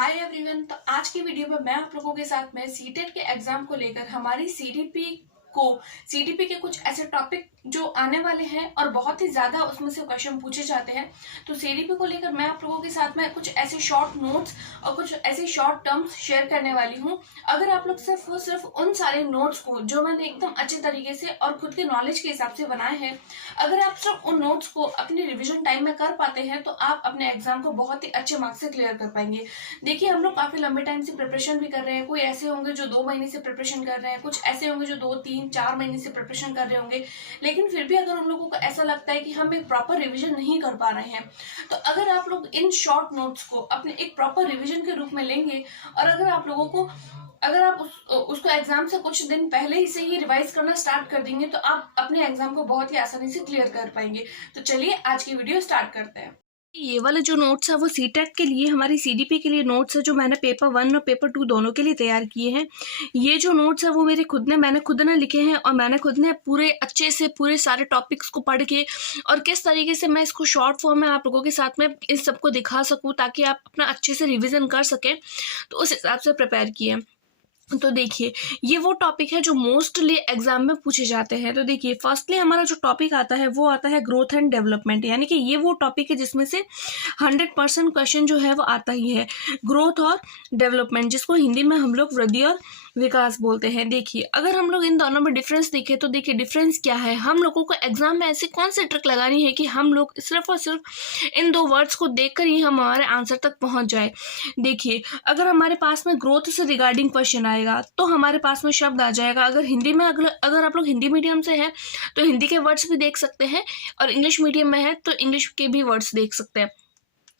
Hi everyone. तो आज की वीडियो में मैं आप लोगों के साथ में सीटेट के एग्जाम को लेकर हमारी सीडीपी के कुछ ऐसे टॉपिक जो आने वाले हैं और बहुत ही ज्यादा उसमें से क्वेश्चन पूछे जाते हैं। तो सीडीपी को लेकर मैं आप लोगों के साथ में कुछ ऐसे शॉर्ट नोट्स और कुछ ऐसे शॉर्ट टर्म्स शेयर करने वाली हूँ। अगर आप लोग सिर्फ उन सारे नोट्स को जो मैंने एकदम अच्छे तरीके से और खुद के नॉलेज के हिसाब से बनाए हैं, अगर आप सिर्फ उन नोट्स को अपने रिविजन टाइम में कर पाते हैं तो आप अपने एग्जाम को बहुत ही अच्छे मार्क्स से क्लियर कर पाएंगे। देखिए, हम लोग काफी लंबे टाइम से प्रिपरेशन भी कर रहे हैं। कोई ऐसे होंगे जो 2 महीने से प्रिपरेशन कर रहे हैं, कुछ ऐसे होंगे जो 2 3 4 महीने से प्रिपरेशन कर रहे होंगे। लेकिन फिर भी अगर उन लोगों को ऐसा लगता है कि हम एक प्रॉपर रिविजन नहीं कर पा रहे हैं, तो अगर आप लोग इन शॉर्ट नोट्स को अपने एक प्रॉपर रिविजन के रूप में लेंगे और अगर आप उसको एग्जाम से कुछ दिन पहले ही से ही रिवाइज करना स्टार्ट कर देंगे तो आप अपने एग्जाम को बहुत ही आसानी से क्लियर कर पाएंगे। तो चलिए आज की वीडियो स्टार्ट करते हैं। ये वाले जो नोट्स है वो सीटेट के लिए, हमारी सीडीपी के लिए नोट्स है जो मैंने पेपर 1 और पेपर 2 दोनों के लिए तैयार किए हैं। ये जो नोट्स है वो मैंने खुद ने लिखे हैं और मैंने खुद ने पूरे अच्छे से पूरे सारे टॉपिक्स को पढ़ के और किस तरीके से मैं इसको शॉर्ट फॉर्म में आप लोगों के साथ में इस सबको दिखा सकूँ ताकि आप अपना अच्छे से रिविजन कर सकें, तो उस हिसाब से प्रिपेयर किए। तो देखिए, ये वो टॉपिक है जो मोस्टली एग्जाम में पूछे जाते हैं। तो देखिए, फर्स्टली हमारा जो टॉपिक आता है वो आता है ग्रोथ एंड डेवलपमेंट, यानी कि ये वो टॉपिक है जिसमें से 100% क्वेश्चन जो है वो आता ही है, ग्रोथ और डेवलपमेंट, जिसको हिंदी में हम लोग वृद्धि और विकास बोलते हैं। देखिए, अगर हम लोग इन दोनों में डिफरेंस देखें तो देखिए डिफरेंस क्या है। हम लोगों को एग्जाम में ऐसी कौन सी ट्रिक लगानी है कि हम लोग सिर्फ और सिर्फ इन दो वर्ड्स को देखकर ही हम हमारे आंसर तक पहुंच जाए। देखिए, अगर हमारे पास में ग्रोथ से रिगार्डिंग क्वेश्चन आएगा तो हमारे पास में शब्द आ जाएगा। अगर आप लोग हिंदी मीडियम से हैं तो हिंदी के वर्ड्स भी देख सकते हैं, और इंग्लिश मीडियम में है तो इंग्लिश के भी वर्ड्स देख सकते हैं।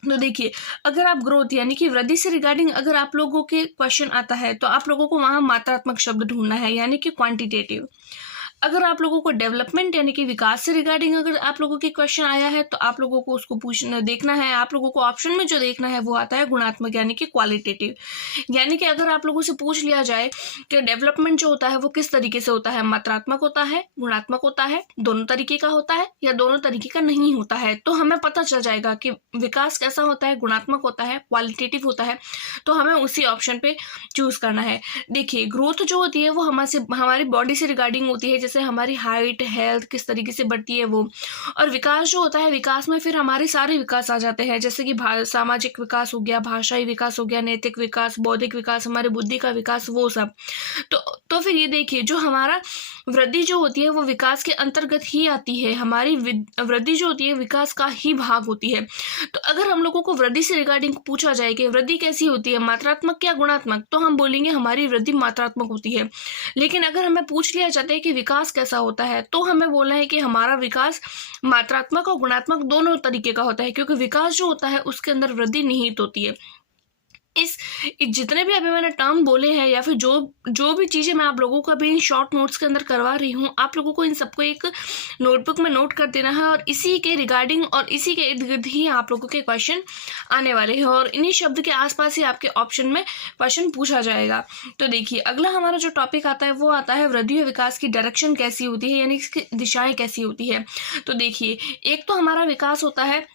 तो देखिए, अगर आप ग्रोथ यानी कि वृद्धि से रिगार्डिंग अगर आप लोगों के क्वेश्चन आता है तो आप लोगों को वहां मात्रात्मक शब्द ढूंढना है, यानी कि क्वांटिटेटिव। अगर आप लोगों को डेवलपमेंट यानी कि विकास से रिगार्डिंग अगर आप लोगों के क्वेश्चन आया है तो आप लोगों को उसको देखना है। आप लोगों को ऑप्शन में जो देखना है वो आता है गुणात्मक यानी कि क्वालिटेटिव। यानी कि अगर आप लोगों से पूछ लिया जाए कि डेवलपमेंट जो होता है वो किस तरीके से होता है, मात्रात्मक होता है, गुणात्मक होता है, दोनों तरीके का होता है या दोनों तरीके का नहीं होता है, तो हमें पता चल जाएगा कि विकास कैसा होता है, गुणात्मक होता है, क्वालिटेटिव होता है, तो हमें उसी ऑप्शन पे चूज करना है। देखिए, ग्रोथ जो होती है वो हमारी बॉडी से रिगार्डिंग होती है, जैसे हमारी हाइट, हेल्थ किस तरीके से बढ़ती है वो। और विकास जो होता है, विकास में फिर हमारे सारे विकास आ जाते हैं, जैसे कि सामाजिक विकास हो गया, भाषाई विकास हो गया, नैतिक विकास, बौद्धिक विकास, हमारे बुद्धि का विकास, वो सब। तो फिर ये देखिए, जो हमारा वृद्धि जो होती है वो विकास के अंतर्गत ही आती है। हमारी वृद्धि जो होती है विकास का ही भाग होती है। तो अगर हम लोगों को वृद्धि से रिगार्डिंग पूछा जाए कि वृद्धि कैसी होती है, मात्रात्मक या गुणात्मक, तो हम बोलेंगे हमारी वृद्धि मात्रात्मक होती है। लेकिन अगर हमें पूछ लिया जाता है कि विकास कैसा होता है, तो हमें बोलना है कि हमारा विकास मात्रात्मक और गुणात्मक दोनों तरीके का होता है, क्योंकि विकास जो होता है उसके अंदर वृद्धि निहित होती है। इस जितने भी अभी मैंने टर्म बोले हैं या फिर जो भी चीज़ें मैं आप लोगों को अभी इन शॉर्ट नोट्स के अंदर करवा रही हूँ, आप लोगों को इन सबको एक नोटबुक में नोट कर देना है, और इसी के रिगार्डिंग और इसी के इर्द गिर्द ही आप लोगों के क्वेश्चन आने वाले हैं, और इन्हीं शब्द के आसपास ही आपके ऑप्शन में क्वेश्चन पूछा जाएगा। तो देखिए, अगला हमारा जो टॉपिक आता है वो आता है वृद्धि और विकास की डायरेक्शन कैसी होती है, यानी इसकी दिशाएं कैसी होती है। तो देखिए, एक तो हमारा विकास होता है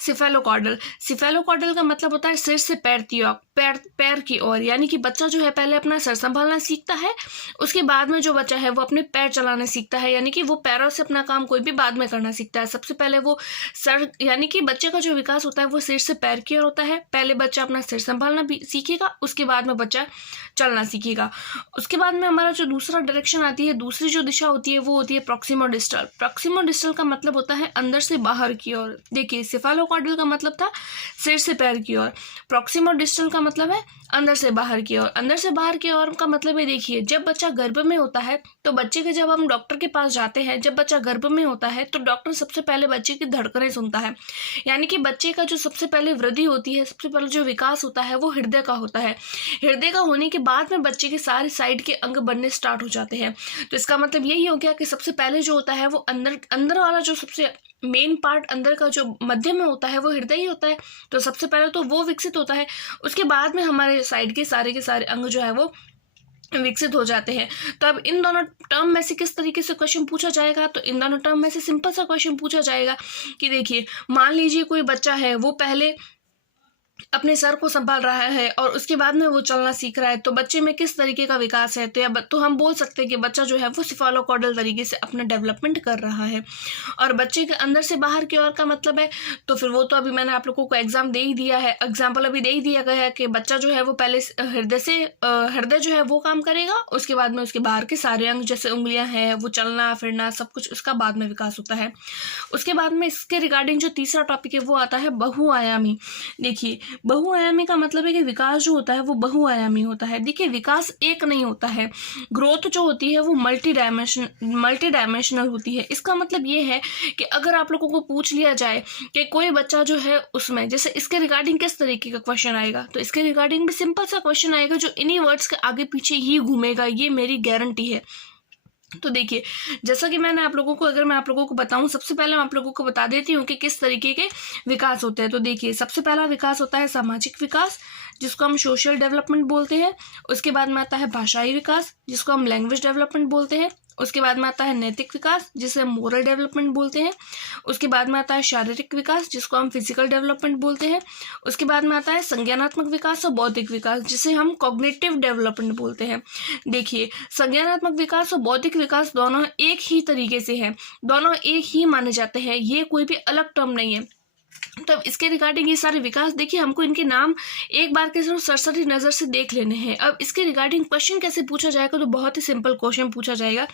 सिफेलोकॉर्डल। सिफेलोकॉर्डल का मतलब होता है सिर से पैर की ओर, यानी कि बच्चा जो है पहले अपना सर संभालना सीखता है, उसके बाद में जो बच्चा है वो अपने पैर चलाना सीखता है, यानी कि वो पैरों से अपना काम कोई भी बाद में करना सीखता है। सबसे पहले वो सर, यानी कि बच्चे का जो विकास होता है वो सिर से पैर की ओर होता है। पहले बच्चा अपना सिर संभालना भी सीखेगा, उसके बाद में बच्चा चलना सीखेगा। उसके बाद में हमारा जो दूसरा डायरेक्शन आती है, दूसरी जो दिशा होती है वो होती है प्रॉक्सिमो डिस्टल। प्रॉक्सिमो डिस्टल का मतलब होता है अंदर से बाहर की ओर। देखिए, सिफेलोकॉर्डल का मतलब था सिर से पैर की ओर, प्रॉक्सिमो डिस्टल का मतलब है अंदर से बाहर की ओर। अंदर से बाहर की ओर का मतलब है, देखिए, जब बच्चा गर्भ में होता है तो बच्चे के जब हम डॉक्टर के पास जाते हैं, जब बच्चा गर्भ में होता है तो डॉक्टर सबसे पहले बच्चे की धड़कनें सुनता है। यानी कि बच्चे का जो सबसे पहले वृद्धि होती है, सबसे पहले जो विकास होता है वो हृदय का होता है। हृदय का होने के बाद में बच्चे के सारे साइड के अंग बनने स्टार्ट हो जाते हैं। तो इसका मतलब यही हो गया कि सबसे पहले जो होता है वो अंदर वाला जो सबसे मेन पार्ट अंदर का जो मध्य में होता है वो हृदय ही होता है। तो सबसे पहले तो वो विकसित होता है, उसके बाद में हमारे साइड के सारे अंग जो है वो विकसित हो जाते हैं। तो अब इन दोनों टर्म में से किस तरीके से क्वेश्चन पूछा जाएगा, तो इन दोनों टर्म में से सिंपल सा क्वेश्चन पूछा जाएगा कि देखिए, मान लीजिए कोई बच्चा है वो पहले अपने सर को संभाल रहा है और उसके बाद में वो चलना सीख रहा है, तो बच्चे में किस तरीके का विकास है। तो हम बोल सकते हैं कि बच्चा जो है वो सिफालोकॉर्डल तरीके से अपना डेवलपमेंट कर रहा है। और बच्चे के अंदर से बाहर की ओर का मतलब है, तो फिर वो तो अभी मैंने आप लोगों को एग्जाम्पल दे ही दिया है कि बच्चा जो है वो पहले हृदय जो है वो काम करेगा, उसके बाद में उसके बाहर के सारे अंग जैसे उंगलियां हैं, वो चलना फिरना सब कुछ, उसका बाद में विकास होता है। उसके बाद में इसके रिगार्डिंग जो तीसरा टॉपिक है वो आता है बहुआयामी। देखिए, बहुआयामी का मतलब है कि विकास जो होता है वो बहुआयामी होता है। देखिए, विकास एक नहीं होता है, ग्रोथ जो होती है वो मल्टी डायमेंशनल होती है। इसका मतलब ये है कि अगर आप लोगों को पूछ लिया जाए कि कोई बच्चा जो है उसमें, जैसे इसके रिगार्डिंग किस तरीके का क्वेश्चन आएगा, तो इसके रिगार्डिंग भी सिंपल सा क्वेश्चन आएगा जो इन्हीं वर्ड्स के आगे पीछे ही घूमेगा, ये मेरी गारंटी है। तो देखिए, जैसा कि मैं आप लोगों को बताऊं, सबसे पहले मैं आप लोगों को बता देती हूँ कि किस तरीके के विकास होते हैं। तो देखिए, सबसे पहला विकास होता है सामाजिक विकास, जिसको हम सोशल डेवलपमेंट बोलते हैं। उसके बाद में आता है भाषाई विकास, जिसको हम लैंग्वेज डेवलपमेंट बोलते हैं। उसके बाद में आता है नैतिक विकास, जिसे हम मोरल डेवलपमेंट बोलते हैं। उसके बाद में आता है शारीरिक विकास, जिसको हम फिजिकल डेवलपमेंट बोलते हैं। उसके बाद में आता है संज्ञानात्मक विकास और बौद्धिक विकास, जिसे हम कॉग्निटिव डेवलपमेंट बोलते हैं। देखिए, संज्ञानात्मक विकास और बौद्धिक विकास दोनों एक ही तरीके से हैं, दोनों एक ही माने जाते हैं, ये कोई भी अलग टर्म नहीं है। तब इसके रिगार्डिंग ये सारे विकास, देखिए हमको इनके नाम एक बार के सिर्फ सरसरी नज़र से देख लेने हैं। अब इसके रिगार्डिंग क्वेश्चन कैसे पूछा जाएगा, तो बहुत ही सिंपल क्वेश्चन पूछा जाएगा।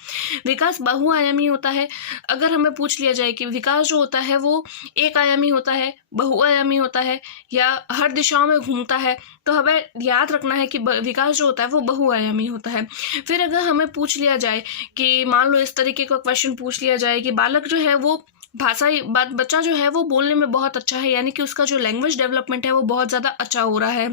विकास बहुआयामी होता है। अगर हमें पूछ लिया जाए कि विकास जो होता है वो एक आयामी होता है, बहुआयामी होता है, या हर दिशाओं में घूमता है, तो हमें याद रखना है कि विकास जो होता है वो बहुआयामी होता है। फिर अगर हमें पूछ लिया जाए कि मान लो इस तरीके का क्वेश्चन पूछ लिया जाए कि बालक जो है वो बच्चा जो है वो बोलने में बहुत अच्छा है, यानी कि उसका जो लैंग्वेज डेवलपमेंट है वो बहुत ज़्यादा अच्छा हो रहा है,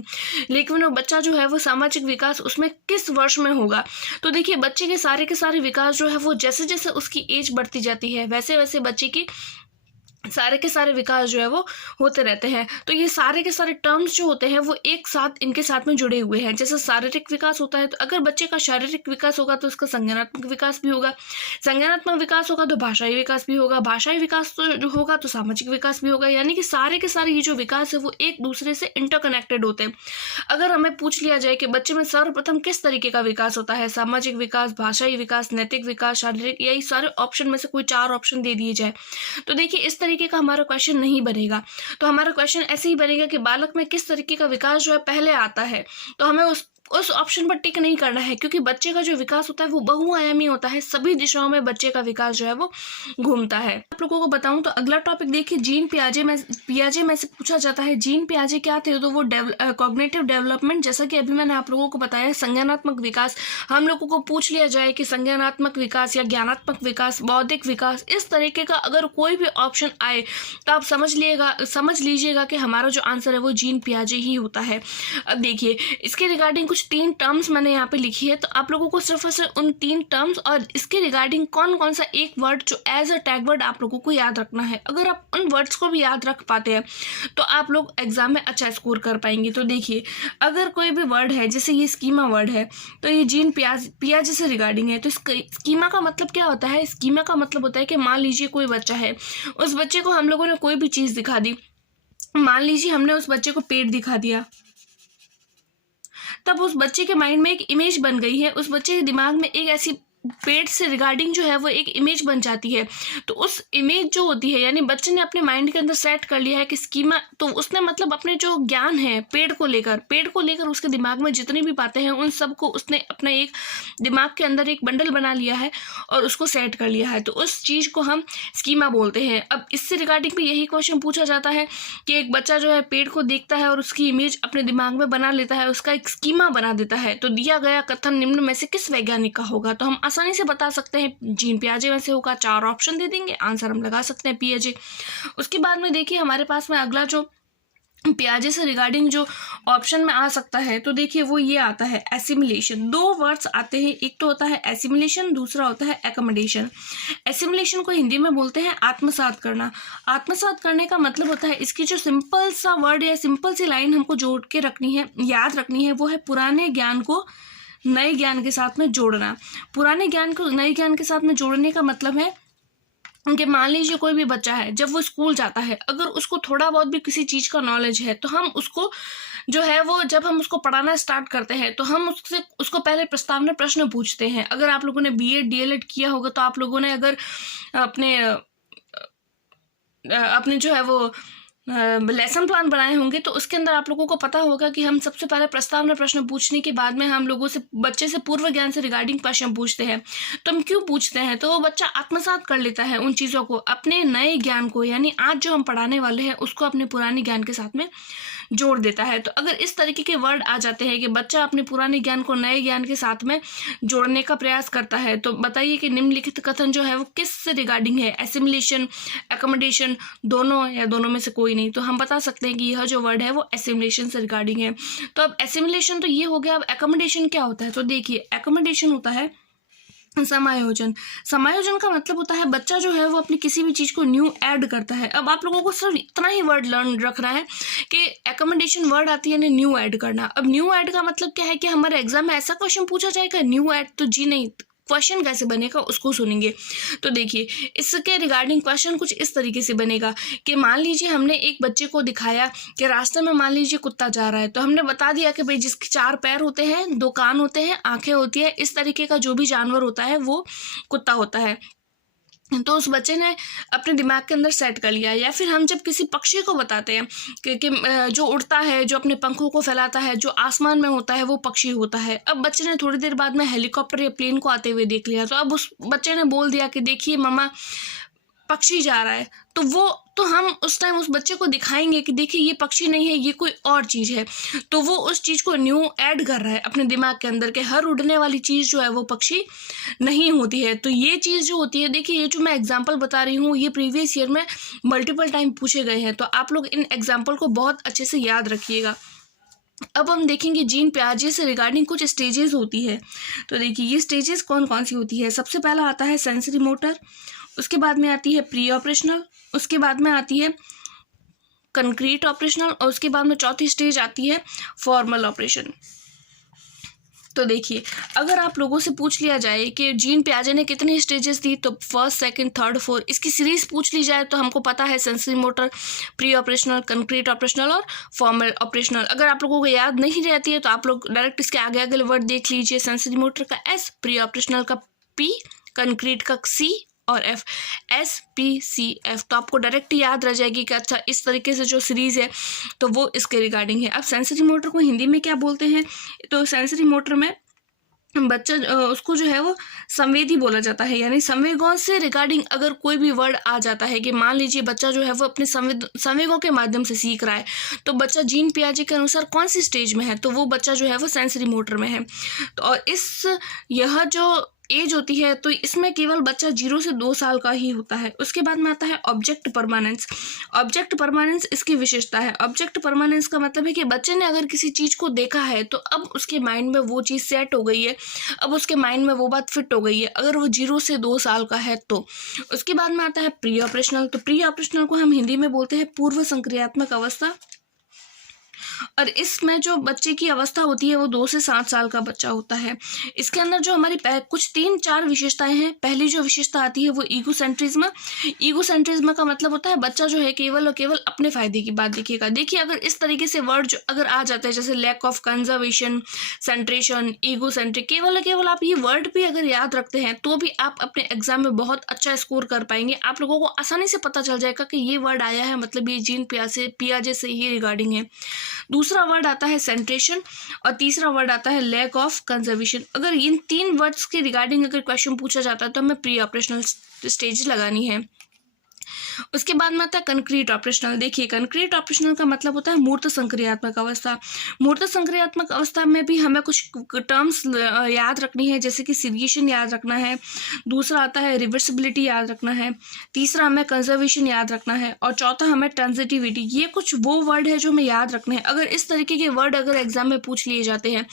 लेकिन वो बच्चा जो है वो सामाजिक विकास उसमें किस वर्ष में होगा। तो देखिए, बच्चे के सारे विकास जो है वो जैसे जैसे उसकी एज बढ़ती जाती है वैसे वैसे बच्चे की सारे के सारे विकास जो है वो होते रहते हैं। तो ये सारे के सारे टर्म्स जो होते हैं वो एक साथ इनके साथ में जुड़े हुए हैं। जैसे शारीरिक विकास होता है, तो अगर बच्चे का शारीरिक विकास होगा तो उसका संज्ञानात्मक विकास भी होगा, संज्ञानात्मक विकास होगा तो भाषाई विकास भी होगा, भाषाई विकास तो जो होगा तो सामाजिक विकास भी होगा। यानी कि सारे के सारे ये जो विकास है वो एक दूसरे से इंटरकनेक्टेड होते हैं। अगर हमें पूछ लिया जाए कि बच्चे में सर्वप्रथम किस तरीके का विकास होता है, सामाजिक विकास, भाषाई विकास, नैतिक विकास, शारीरिक, यही सारे ऑप्शन में से कोई 4 ऑप्शन दे दिए जाए, तो देखिए इस तरीके का हमारा क्वेश्चन नहीं बनेगा। तो हमारा क्वेश्चन ऐसे ही बनेगा कि बालक में किस तरीके का विकास जो है पहले आता है, तो हमें उस ऑप्शन पर टिक नहीं करना है, क्योंकि बच्चे का जो विकास होता है वो बहुआयामी होता है, सभी दिशाओं में बच्चे का विकास जो है वो घूमता है। आप लोगों को बताऊं तो अगला टॉपिक देखिए, जीन पियाजे में से पूछा जाता है। जीन पियाजे क्या थे, तो वो कॉग्निटिव डेवलपमेंट, जैसा कि अभी मैंने आप लोगों को बताया, संज्ञानात्मक विकास। हम लोगों को पूछ लिया जाए कि संज्ञानात्मक विकास या ज्ञानात्मक विकास, बौद्धिक विकास, इस तरीके का अगर कोई भी ऑप्शन आए तो आप समझ लीजिएगा कि हमारा जो आंसर है वो जीन पियाजे ही होता है। अब देखिए, इसके रिगार्डिंग कुछ 3 टर्म्स मैंने यहाँ पे लिखी है, तो आप लोगों को सिर्फ और सिर्फ उन 3 टर्म्स और इसके रिगार्डिंग कौन कौन सा एक वर्ड जो एज अ टैग वर्ड आप लोगों को याद रखना है। अगर आप उन वर्ड्स को भी याद रख पाते हैं तो आप लोग एग्जाम में अच्छा स्कोर कर पाएंगे। तो देखिए, अगर कोई भी वर्ड है, जैसे ये स्कीमा वर्ड है, तो ये जीन पियाजे से रिगार्डिंग है। तो स्कीमा का मतलब क्या होता है, स्कीमा का मतलब होता है कि मान लीजिए कोई बच्चा है, उस बच्चे को हम लोगों ने कोई भी चीज़ दिखा दी, मान लीजिए हमने उस बच्चे को पेट दिखा दिया, तब उस बच्चे के माइंड में एक इमेज बन गई है, उस बच्चे के दिमाग में एक ऐसी पेट से रिगार्डिंग जो है वो एक इमेज बन जाती है। तो उस इमेज जो होती है, यानी बच्चे ने अपने माइंड के अंदर सेट कर लिया है कि स्कीमा, तो उसने मतलब अपने जो ज्ञान है पेड़ को लेकर उसके दिमाग में जितनी भी बातें हैं उन सब को उसने अपने एक दिमाग के अंदर एक बंडल बना लिया है और उसको सेट कर लिया है, तो उस चीज़ को हम स्कीमा बोलते हैं। अब इससे रिगार्डिंग भी यही क्वेश्चन पूछा जाता है कि एक बच्चा जो है पेड़ को देखता है और उसकी इमेज अपने दिमाग में बना लेता है, उसका एक स्कीमा बना देता है, तो दिया गया कथन निम्न में से किस वैज्ञानिक का होगा। तो हम आसानी से बता सकते हैं जीन पियाजे में से होगा, 4 ऑप्शन दे देंगे, आंसर हम लगा सकते हैं पियाजे। उसके बाद में देखिए हमारे पास में अगला जो पियाजे से रिगार्डिंग जो ऑप्शन में आ सकता है, तो देखिए वो ये आता है एसिमिलेशन। 2 वर्ड्स आते हैं, एक तो होता है एसिमिलेशन, दूसरा होता है एकोमोडेशन। एसिमिलेशन को हिंदी में बोलते हैं आत्मसात करना। आत्मसात करने का मतलब होता है, इसकी जो सिंपल सा वर्ड या सिंपल सी लाइन हमको जोड़ के रखनी है, याद रखनी है, वो है पुराने ज्ञान को नए ज्ञान के साथ में जोड़ना। पुराने ज्ञान को नए ज्ञान के साथ में जोड़ने का मतलब है कि मान लीजिए कोई भी बच्चा है, जब वो स्कूल जाता है, अगर उसको थोड़ा बहुत भी किसी चीज़ का नॉलेज है, तो हम उसको जो है वो जब हम उसको पढ़ाना स्टार्ट करते हैं तो हम उसको पहले प्रस्तावना प्रश्न पूछते हैं। अगर आप लोगों ने बीएड डीएलएड किया होगा तो आप लोगों ने अगर अपने जो है वो लेसन प्लान बनाए होंगे तो उसके अंदर आप लोगों को पता होगा कि हम सबसे पहले प्रस्तावना प्रश्न पूछने के बाद में हम लोगों से बच्चे से पूर्व ज्ञान से रिगार्डिंग प्रश्न पूछते हैं। तो हम क्यों पूछते हैं? तो वो बच्चा आत्मसात कर लेता है उन चीज़ों को, अपने नए ज्ञान को, यानी आज जो हम पढ़ाने वाले हैं उसको अपने पुराने ज्ञान के साथ में जोड़ देता है। तो अगर इस तरीके के वर्ड आ जाते हैं कि बच्चा अपने पुराने ज्ञान को नए ज्ञान के साथ में जोड़ने का प्रयास करता है, तो बताइए कि निम्नलिखित कथन जो है वो किस से रिगार्डिंग है? एसिमिलेशन, एकोमोडेशन, दोनों या दोनों में से कोई नहीं? तो हम बता सकते हैं कि यह जो वर्ड है वो एसिमिलेशन से रिगार्डिंग है। तो अब एसिमिलेशन तो ये हो गया। अब एकोमोडेशन क्या होता है? तो देखिए, एकोमोडेशन होता है समायोजन। समायोजन का मतलब होता है बच्चा जो है वो अपनी किसी भी चीज़ को न्यू ऐड करता है। अब आप लोगों को सिर्फ इतना ही वर्ड लर्न रखना है कि एकोमोडेशन वर्ड आती है यानी न्यू ऐड करना। अब न्यू ऐड का मतलब क्या है कि हमारे एग्जाम में ऐसा क्वेश्चन पूछा जाएगा न्यू ऐड, तो जी नहीं, क्वेश्चन कैसे बनेगा उसको सुनेंगे। तो देखिए, इसके रिगार्डिंग क्वेश्चन कुछ इस तरीके से बनेगा कि मान लीजिए हमने एक बच्चे को दिखाया कि रास्ते में मान लीजिए कुत्ता जा रहा है, तो हमने बता दिया कि भाई जिसके 4 पैर होते हैं, 2 कान होते हैं, आंखें होती है, इस तरीके का जो भी जानवर होता है वो कुत्ता होता है। तो उस बच्चे ने अपने दिमाग के अंदर सेट कर लिया। या फिर हम जब किसी पक्षी को बताते हैं कि जो उड़ता है, जो अपने पंखों को फैलाता है, जो आसमान में होता है, वो पक्षी होता है। अब बच्चे ने थोड़ी देर बाद में हेलीकॉप्टर या प्लेन को आते हुए देख लिया, तो अब उस बच्चे ने बोल दिया कि देखिए मम्मा, पक्षी जा रहा है। तो हम उस टाइम उस बच्चे को दिखाएंगे कि देखिए ये पक्षी नहीं है, ये कोई और चीज़ है। तो वो उस चीज़ को न्यू ऐड कर रहा है अपने दिमाग के अंदर कि हर उड़ने वाली चीज़ जो है वो पक्षी नहीं होती है। तो ये चीज़ जो होती है, देखिए ये जो मैं एग्जांपल बता रही हूँ ये प्रीवियस ईयर में मल्टीपल टाइम पूछे गए हैं, तो आप लोग इन एग्जाम्पल को बहुत अच्छे से याद रखिएगा। अब हम देखेंगे जीन पियाजे से रिगार्डिंग कुछ स्टेजेस होती है। तो देखिए ये स्टेजेस कौन कौन सी होती है। सबसे पहला आता है सेंसरी मोटर, उसके बाद में आती है प्री ऑपरेशनल, उसके बाद में आती है कंक्रीट ऑपरेशनल, और उसके बाद में चौथी स्टेज आती है फॉर्मल ऑपरेशन। तो देखिए, अगर आप लोगों से पूछ लिया जाए कि जीन पियाजे ने कितनी स्टेजेस दी, तो 1st, 2nd, 3rd, 4 इसकी सीरीज पूछ ली जाए तो हमको पता है sensory motor, pre operational, concrete operational और फॉर्मल ऑपरेशनल। अगर आप लोगों को याद नहीं रहती है तो आप लोग डायरेक्ट इसके आगे आगे वर्ड देख लीजिए। सेंसरी मोटर का S, प्री ऑपरेशनल का P, कंक्रीट का C और F, SPCF। तो आपको डायरेक्ट याद रह जाएगी कि अच्छा इस तरीके से जो सीरीज है तो वो इसके रिगार्डिंग है। अब सेंसरी मोटर को हिंदी में क्या बोलते हैं? तो सेंसरी मोटर में बच्चा उसको जो है वो संवेदी बोला जाता है, यानी संवेगों से रिगार्डिंग अगर कोई भी वर्ड आ जाता है कि मान लीजिए बच्चा जो है वो अपने संवेगों के माध्यम से सीख रहा है, तो बच्चा जीन पियाजे के अनुसार कौन सी स्टेज में है, तो वो बच्चा जो है वो सेंसरी मोटर में है। तो और यह जो एज होती है तो इसमें केवल बच्चा 0 से 2 साल का ही होता है। उसके बाद में आता है ऑब्जेक्ट परमानेंस। ऑब्जेक्ट परमानेंस इसकी विशेषता है। ऑब्जेक्ट परमानेंस का मतलब है कि बच्चे ने अगर किसी चीज़ को देखा है तो अब उसके माइंड में वो चीज़ सेट हो गई है, अब उसके माइंड में वो बात फिट हो गई है, अगर वो 0 से 2 साल का है तो। उसके बाद में आता है प्री ऑपरेशनल। तो प्री ऑपरेशनल को हम हिंदी में बोलते हैं पूर्व संक्रियात्मक अवस्था, और इसमें जो बच्चे की अवस्था होती है वो 2 से 7 साल का बच्चा होता है। इसके अंदर जो हमारी कुछ 3-4 विशेषताएं हैं। पहली जो विशेषता आती है वो ईगोसेंट्रिज्म। ईगोसेंट्रिज्म का मतलब होता है बच्चा जो है केवल और केवल अपने फायदे की बात देखेगा। देखिए, अगर इस तरीके से वर्ड जो अगर आ जाते हैं जैसे lack of conservation, centration, egocentric, केवल और केवल आप ये वर्ड भी अगर याद रखते हैं तो भी आप अपने एग्जाम में बहुत अच्छा स्कोर कर पाएंगे। आप लोगों को आसानी से पता चल जाएगा कि ये वर्ड आया है मतलब ये जीन पियाजे से ही रिगार्डिंग है। दूसरा वर्ड आता है सेंट्रेशन और तीसरा वर्ड आता है लैक ऑफ कंजर्वेशन। अगर इन 3 वर्ड्स के रिगार्डिंग अगर क्वेश्चन पूछा जाता है तो हमें प्री ऑपरेशनल स्टेज लगानी है। उसके बाद में आता है कंक्रीट ऑपरेशनल। देखिए, कंक्रीट ऑपरेशनल का मतलब होता है मूर्त संक्रियात्मक अवस्था। मूर्त संक्रियात्मक अवस्था में भी हमें कुछ टर्म्स याद रखनी है, जैसे कि सीरिएशन याद रखना है, दूसरा आता है रिवर्सिबिलिटी याद रखना है, तीसरा हमें कंजर्वेशन याद रखना है और चौथा हमें ट्रांजिटिविटी। ये कुछ वो वर्ड है जो हमें याद रखने हैं। अगर इस तरीके के वर्ड अगर एग्जाम में पूछ लिए जाते हैं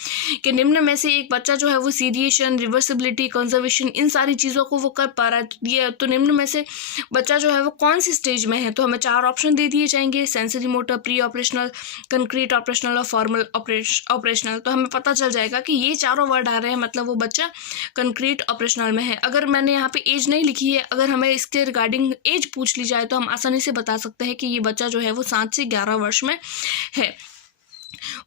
कि निम्न में से एक बच्चा जो है वो सीरिएशन, रिवर्सिबिलिटी, कंजर्वेशन इन सारी चीज़ों को वो कर पा रहा है, तो निम्न में से बच्चा जो है वो कौन कौन सी स्टेज में है, तो हमें 4 ऑप्शन दे दिए जाएंगे, sensory motor, pre operational, concrete operational और फॉर्मल ऑपरेशनल। तो हमें पता चल जाएगा कि ये चारों वर्ड आ रहे हैं, मतलब वो बच्चा कंक्रीट ऑपरेशनल में है। अगर मैंने यहाँ पे एज नहीं लिखी है, अगर हमें इसके रिगार्डिंग एज पूछ ली जाए तो हम आसानी से बता सकते हैं कि ये बच्चा जो है वो 7 से 11 वर्ष में है।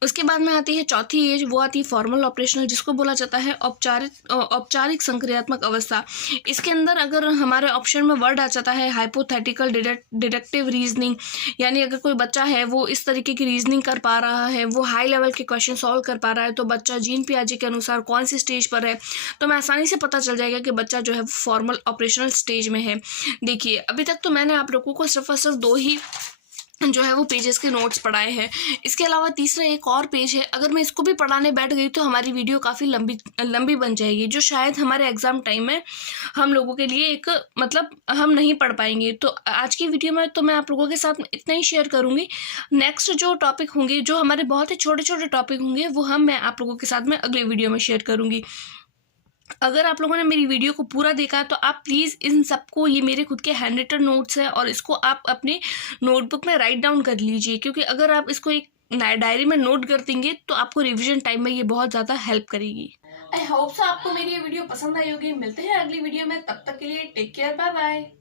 उसके बाद में आती है चौथी एज, वो आती है फॉर्मल ऑपरेशनल, जिसको बोला जाता है औपचारिक संक्रियात्मक अवस्था। इसके अंदर अगर हमारे ऑप्शन में वर्ड आ जाता है हाइपोथेटिकल डिडक्टिव रीजनिंग, यानी अगर कोई बच्चा है वो इस तरीके की रीजनिंग कर पा रहा है, वो हाई लेवल के क्वेश्चन सॉल्व कर पा रहा है, तो बच्चा जीन पियाजे के अनुसार कौन सी स्टेज पर है, तो मैं आसानी से पता चल जाएगा कि बच्चा जो है फॉर्मल ऑपरेशनल स्टेज में है। देखिए, अभी तक तो मैंने आप लोगों को सिर्फ और सिर्फ 2 ही जो है वो पेजेस के नोट्स पढ़ाए हैं। इसके अलावा तीसरा एक और पेज है, अगर मैं इसको भी पढ़ाने बैठ गई तो हमारी वीडियो काफ़ी लंबी बन जाएगी, जो शायद हमारे एग्ज़ाम टाइम में हम लोगों के लिए एक मतलब हम नहीं पढ़ पाएंगे। तो आज की वीडियो में तो मैं आप लोगों के साथ इतना ही शेयर करूँगी। नेक्स्ट जो टॉपिक होंगे, जो हमारे बहुत ही छोटे छोटे टॉपिक होंगे, वो मैं आप लोगों के साथ में अगले वीडियो में शेयर करूँगी। अगर आप लोगों ने मेरी वीडियो को पूरा देखा तो आप प्लीज़ इन सबको, ये मेरे खुद के हैंड रिटन नोट्स है और इसको आप अपने नोटबुक में राइट डाउन कर लीजिए, क्योंकि अगर आप इसको एक डायरी में नोट कर देंगे तो आपको रिवीजन टाइम में ये बहुत ज़्यादा हेल्प करेगी। आई होप सो आपको मेरी ये वीडियो पसंद आई होगी। मिलते हैं अगली वीडियो में, तब तक के लिए टेक केयर, बाय बाय।